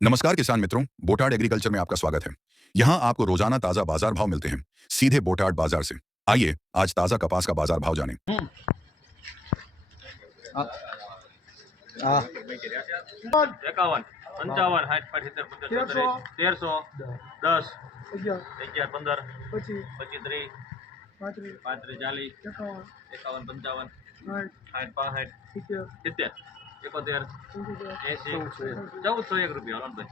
नमस्कार किसान मित्रों बोटाड एग्रीकल्चर में आपका स्वागत है यहाँ आपको रोजाना ताजा बाजार भाव मिलते हैं सीधे बोटाड बाजार से आइए आज ताजा कपास का बाजार भाव जानें હા એકાવન પંચાવન સાઠ પાંચ સિત્તેર પંદર તેરસો. તેરસો દસ અગિયાર અગિયાર પંદર પચીસ પચીસ ત્રીસ પાંત્રીસ પાંત્રીસ ચાલીસ એકાવન એકાવન પંચાવન સાઠ સાઠ પાસઠ સિત્તેર સિત્તેર એકોતેર. ચૌદસો એક. રૂપિયા હલનભાઈ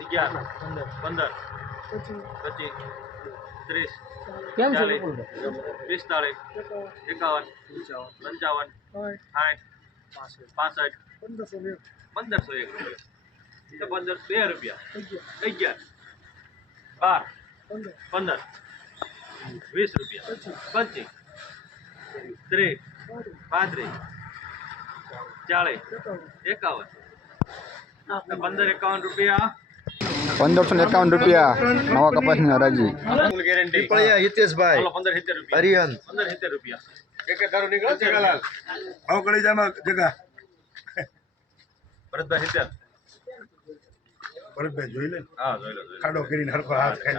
અગિયાર. પંદર. પંદર. પચીસ. ત્રીસ. કેમ ચાલીસ પિસ્તાળીસ. એકાવન. પંચાવન. સાઠ. સાઠ. પાસઠ. પાસઠ. પંદરસો એક રૂપિયા. પંદર બે રૂપિયા. અગિયાર. બાર. પંદર. પંદર. વીસ રૂપિયા. પચીસ. ત્રીસ. પાંત્રીસ. ચાલીસ. એકાવન. પંદર એકાવન રૂપિયા. પંદરસો ને એકાવન રૂપિયા. નવા કપાસની હરાજી. ફૂલ ગેરંટી હિતેશભાઈ. પંદર સિત્તેર રૂપિયા. હરિયન પંદર સિત્તેર રૂપિયા. એક એક નીકળે જગાલાલ ભાવ કરી જામાં જગા. ભરતભાઈ સિત્તેર. ભરતભાઈ જોઈ લે હા જોઈ લે ખાડો કરીને હરખો હાથ ખાઈ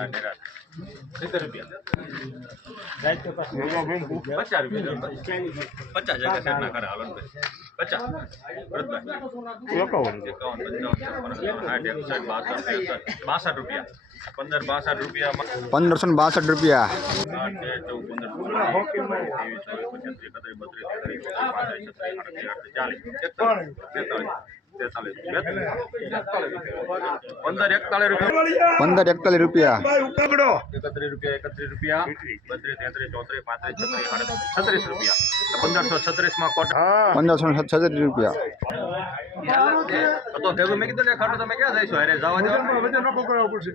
સિત્તેર રૂપિયા. પચાસ રૂપિયા. પચાસ જગ્યા સેટ ના કરે હાલો ભાઈ. પચાસ. ભરતભાઈ એકાવન પંચાવન બાસઠ રૂપિયા. પંદર બાસઠ રૂપિયામાં પંદરસો ને બાસઠ રૂપિયા. ચાલીસ પંદર એકતાલીસ રૂપિયા. પંદર એકતાલીસ રૂપિયા. એકત્રીસ રૂપિયા એકત્રીસ રૂપિયા. બત્રીસ તેત્રીસ ચોત્રીસ પાંત્રીસ છત્રીસ છત્રીસ રૂપિયા. પંદરસો છત્રીસમાં કોટ. પંદરસો છત્રીસ રૂપિયા. તો ભેગું મેં કીધું ને ખાટો તમે ક્યાં જઈશું? અરે જવા દેવાનું વજન નફો કરાવવો પડશે.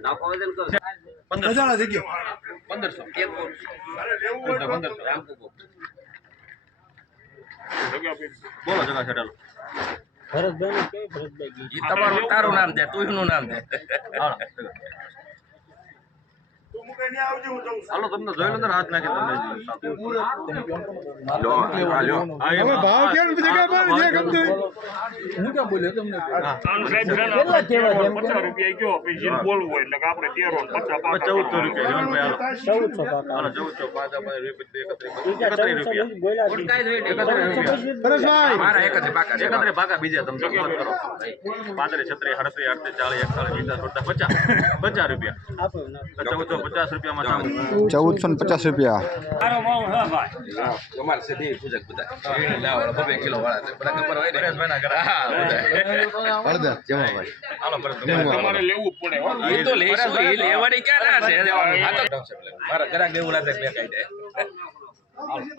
પંદરસો. હજારા થઈ ગયો. પંદરસો. પંદરસો બોલો જગા છેડાલો તમારું તારું નામ દે તું એનું નામ દે હાલો જગા. તું મુકે નહીં આવજે હું જઉં છું હાલો તમને જોઈ લો હાથ નાખી તમને હા, હવે ભાવ કેમ જગ્યા પર જે ગમતું? રૂપિયા તમે પાંત્રીસ છત્રીસ અડત્રીસ અડત્રીસ ચાલીસ એકતાલીસ પચાસ. રૂપિયા. ચૌદસો પચાસ રૂપિયામાં સામે ચૌદસો ને પચાસ રૂપિયા.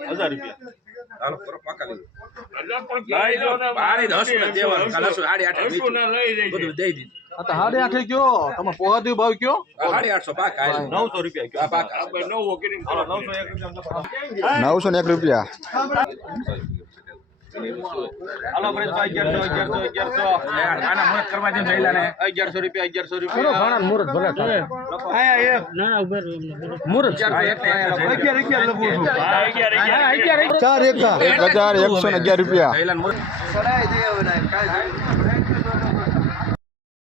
હજાર રૂપિયા. હાલો કરો પાકા લઈ પાણી ને દેવાનું કાલ હસું સાડી આઠે વીસ બધું દઈ દીધું. સાડે આઠે કયો? તમે પોહાદી ભાવ કયો? સાડી આઠસો. નવસો રૂપિયા નવસો એક રૂપિયા. ભાઈ હાલો પરેશભાઈ અગિયારસો અગિયારસો અગિયારસો. આના મુહૂર્ત કરવા જેમ લઈ ને. અગિયારસો રૂપિયા અગિયારસો રૂપિયા. મુહૂર્ત ભલે મુહૂર્ત અગિયાર અગિયાર ચાર એકા એક હજાર એકસો ને અગિયાર રૂપિયા.